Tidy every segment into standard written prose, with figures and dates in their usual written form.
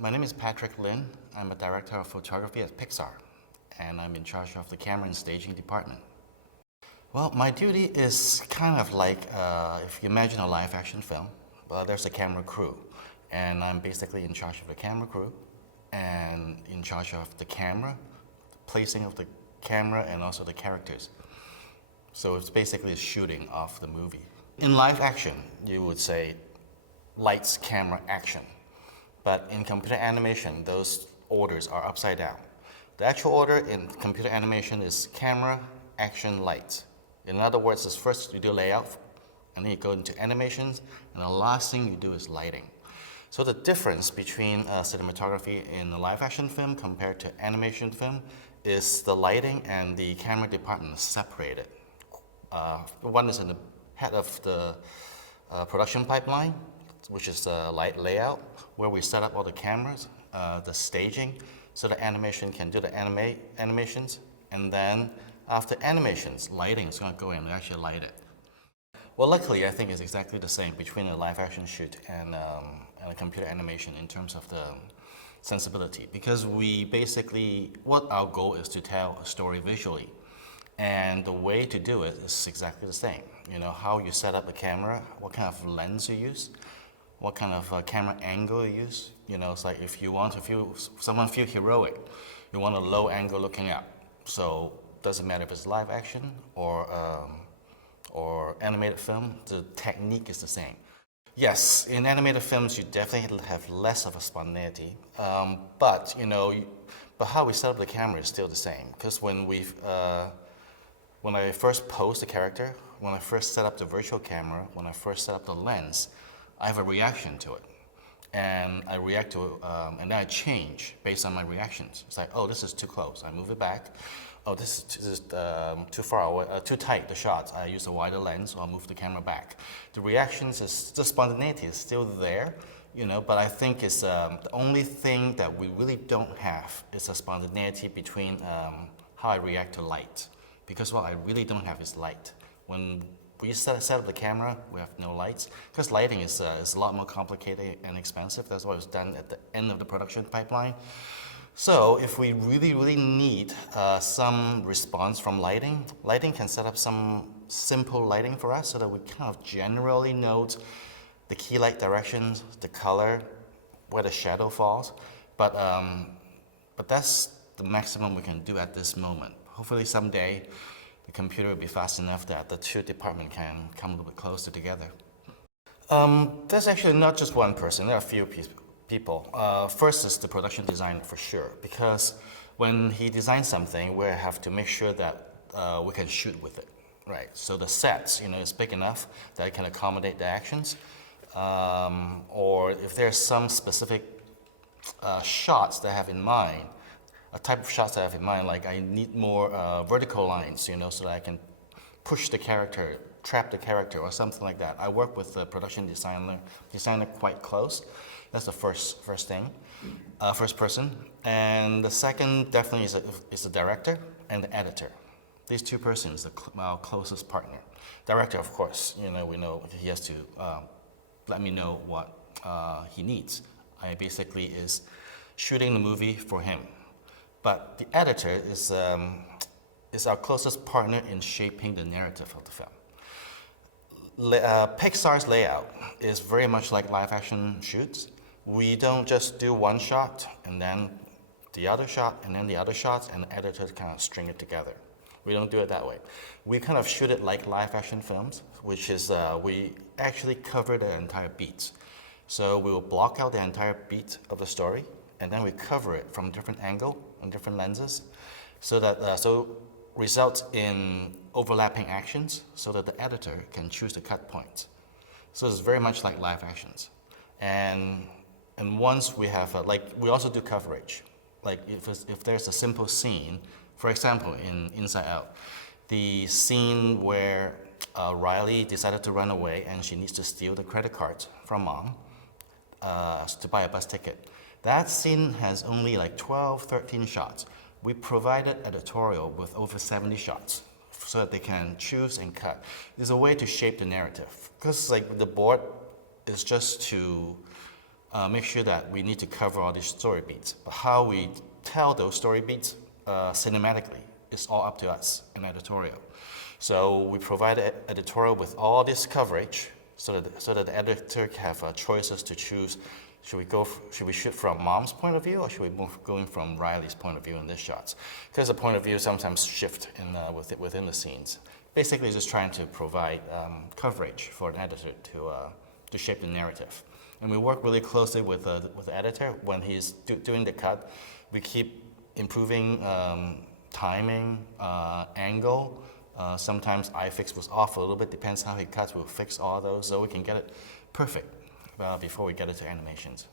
My name is Patrick Lin. I'm a director of photography at Pixar, and I'm in charge of the camera and staging department. Well, my duty is kind of like if you imagine a live action film, there's a camera crew, and I'm basically in charge of the camera crew and in charge of the camera, placing of the camera, and also the characters. So it's basically a shooting of the movie. In live action, you would say lights, camera, action. But in computer animation, those orders are upside down. The actual order in computer animation is camera, action, lights. In other words, it's first you do layout, and then you go into animations, and the last thing you do is lighting. So the difference between cinematography in a live action film compared to animation film is the lighting and the camera department is separated. One is in the head of the production pipeline, which is the light layout, where we set up all the cameras, the staging, so the animation can do the animations, and then after animations, lighting is going to go in and actually light it. Well, luckily, I think it's exactly the same between a live action shoot and a computer animation in terms of the sensibility, because we basically, what our goal is to tell a story visually. And the way to do it is exactly the same. You know, how you set up the camera, what kind of lens you use, what kind of camera angle you use. You know, it's like if you want to feel, someone feel heroic, you want a low angle looking up. So doesn't matter if it's live action or animated film, the technique is the same. Yes, in animated films, you definitely have less of a spontaneity, but you know, but how we set up the camera is still the same. Because when I first pose the character, when I first set up the virtual camera, when I first set up the lens, I have a reaction to it. And I react to it, and then I change based on my reactions. It's like, oh, this is too close, I move it back. Oh, this is too far away, too tight, the shots. I use a wider lens, or I'll move the camera back. The reactions, the spontaneity is still there, you know, but I think it's the only thing that we really don't have is a spontaneity between how I react to light. Because what I really don't have is light. When we set up the camera, we have no lights, because lighting is a lot more complicated and expensive. That's why it's done at the end of the production pipeline. So if we really, really need some response from lighting, lighting can set up some simple lighting for us so that we kind of generally note the key light directions, the color, where the shadow falls. But that's the maximum we can do at this moment. Hopefully someday the computer will be fast enough that the two departments can come a little bit closer together. There's actually not just one person, there are a few people. First is the production designer for sure, because when he designs something, we have to make sure that we can shoot with it, right? So the sets, you know, is big enough that it can accommodate the actions, or if there's some specific shots that I have in mind, a type of shots that I have in mind, like I need more vertical lines, you know, so that I can push the character, trap the character, or something like that. I work with the production designer quite close. That's the first thing, first person. And the second definitely is the director and the editor. These two persons are our closest partner. Director, of course, you know, we know he has to let me know what he needs. I basically is shooting the movie for him. But the editor is our closest partner in shaping the narrative of the film. Pixar's layout is very much like live action shoots. We don't just do one shot and then the other shot and then the other shots and the editors kind of string it together. We don't do it that way. We kind of shoot it like live action films, which is we actually cover the entire beat. So we will block out the entire beat of the story and then we cover it from different angle and different lenses so that results in overlapping actions so that the editor can choose the cut points. So it's very much like live actions. And once we have, we also do coverage. Like if there's a simple scene, for example, in Inside Out, the scene where Riley decided to run away and she needs to steal the credit card from mom to buy a bus ticket. That scene has only like 12, 13 shots. We provided editorial with over 70 shots so that they can choose and cut. There's a way to shape the narrative because like the board is just to make sure that we need to cover all these story beats. But how we tell those story beats cinematically is all up to us in editorial. So we provide editorial with all this coverage so that the editor can have choices to choose. Should we shoot from Mom's point of view, or should we move going from Riley's point of view in this shots? Because the point of view sometimes shift within the scenes. Basically, just trying to provide coverage for an editor to shape the narrative. And we work really closely with the editor when he's doing the cut. We keep improving timing, angle. Sometimes iFix was off a little bit, depends how he cuts. We'll fix all those so we can get it perfect before we get it to animations.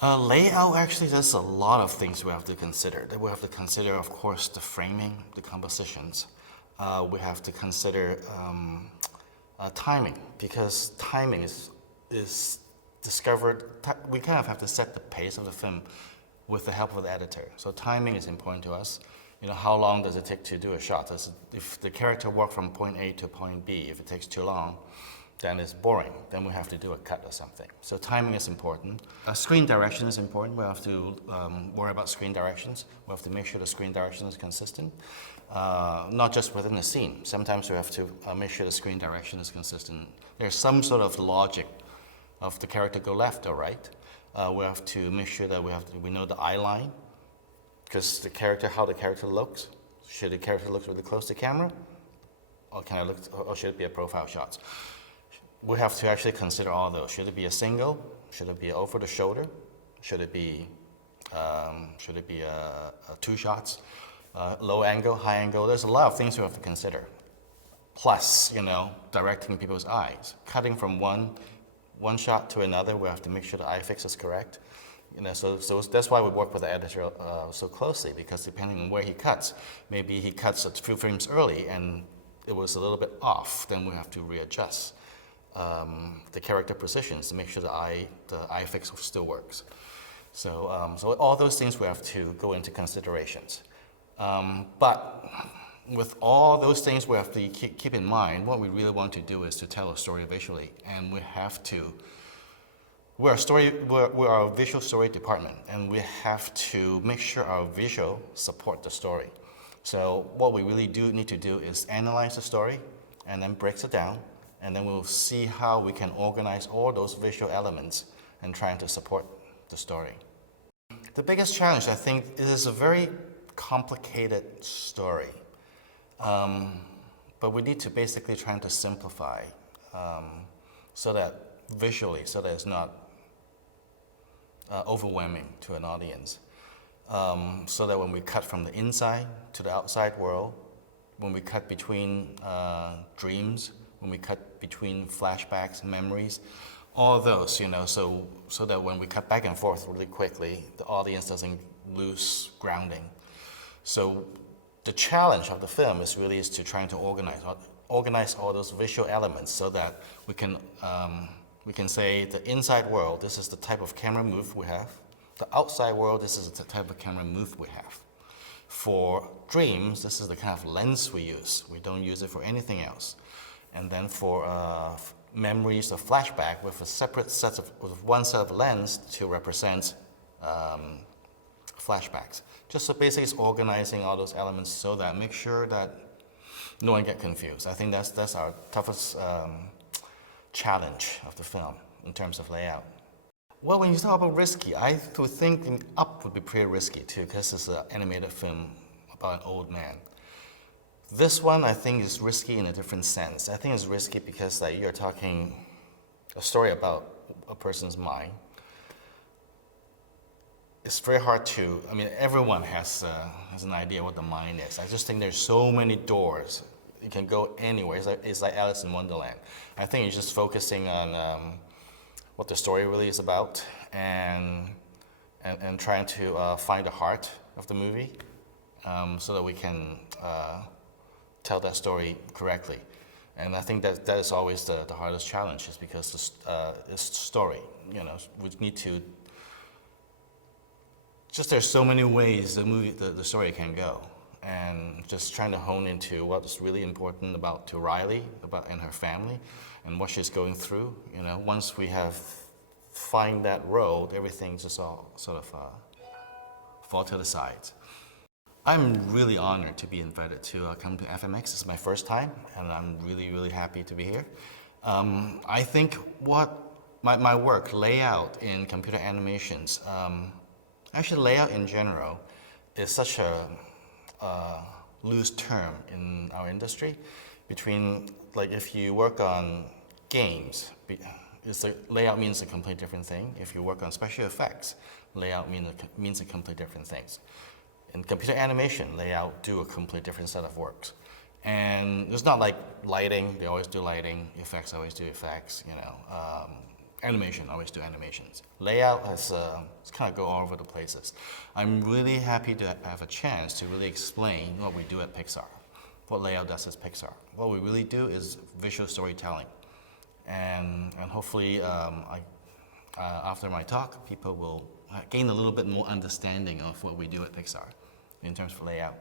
Layout, actually, there's a lot of things we have to consider. We have to consider, of course, the framing, the compositions. We have to consider timing, because timing is discovered. We kind of have to set the pace of the film with the help of the editor. So timing is important to us. You know, how long does it take to do a shot? If the character walks from point A to point B, if it takes too long, then it's boring. Then we have to do a cut or something. So timing is important. Screen direction is important. We have to worry about screen directions. We have to make sure the screen direction is consistent, not just within the scene. Sometimes we have to make sure the screen direction is consistent. There's some sort of logic of the character go left or right. We have to make sure that we know the eye line, because how the character looks. Should the character look really close to camera, or should it be a profile shot? We have to actually consider all those. Should it be a single? Should it be over the shoulder? Should it be two shots? Low angle, high angle. There's a lot of things we have to consider. Plus, directing people's eyes, cutting from one shot to another. We have to make sure the eye fix is correct. So that's why we work with the editor so closely, because depending on where he cuts, maybe he cuts a few frames early and it was a little bit off, then we have to readjust the character positions to make sure the eye fix still works. So all those things we have to go into considerations. But with all those things we have to keep in mind, what we really want to do is to tell a story visually, and we have to. We're a visual story department, and we have to make sure our visual support the story. So what we really need to do is analyze the story, and then breaks it down, and then we'll see how we can organize all those visual elements and trying to support the story. The biggest challenge, I think, is a very complicated story, but we need to basically try to simplify so that it's not overwhelming to an audience. So that when we cut from the inside to the outside world, when we cut between dreams, when we cut between flashbacks, memories, all those, so that when we cut back and forth really quickly, the audience doesn't lose grounding. So the challenge of the film is to trying to organize all those visual elements so that we can say the inside world, this is the type of camera move we have. The outside world, this is the type of camera move we have. For dreams, this is the kind of lens we use. We don't use it for anything else. And then for memories or flashback, with one set of lens to represent flashbacks. Just so basically it's organizing all those elements so that make sure that no one get confused. I think that's our toughest challenge of the film in terms of layout. Well, when you talk about risky, I would think Up would be pretty risky too, because it's an animated film about an old man. This one, I think, is risky in a different sense. I think it's risky because you're talking a story about a person's mind. It's very hard everyone has an idea what the mind is. I just think there's so many doors. You can go anywhere. It's like Alice in Wonderland. I think you're just focusing on what the story really is about and trying to find the heart of the movie so that we can tell that story correctly. And I think that is always the hardest challenge, is because it's story. We need to. Just there's so many ways the story can go, and just trying to hone into what's really important to Riley and her family, and what she's going through. Once we have find that road, everything just all sort of fall to the sides. I'm really honored to be invited to come to FMX. It's my first time, and I'm really, really happy to be here. I think what my work, layout in computer animations, actually layout in general, is such a loose term in our industry. Between, like, if you work on games, layout means a completely different thing. If you work on special effects, layout means a completely different things. In computer animation, layout do a completely different set of works. And it's not like lighting, they always do lighting, effects always do effects, animation always do animations. Layout has it's kind of go all over the places. I'm really happy to have a chance to really explain what we do at Pixar, what layout does at Pixar. What we really do is visual storytelling. And hopefully after my talk, people will gain a little bit more understanding of what we do at Pixar in terms of layout.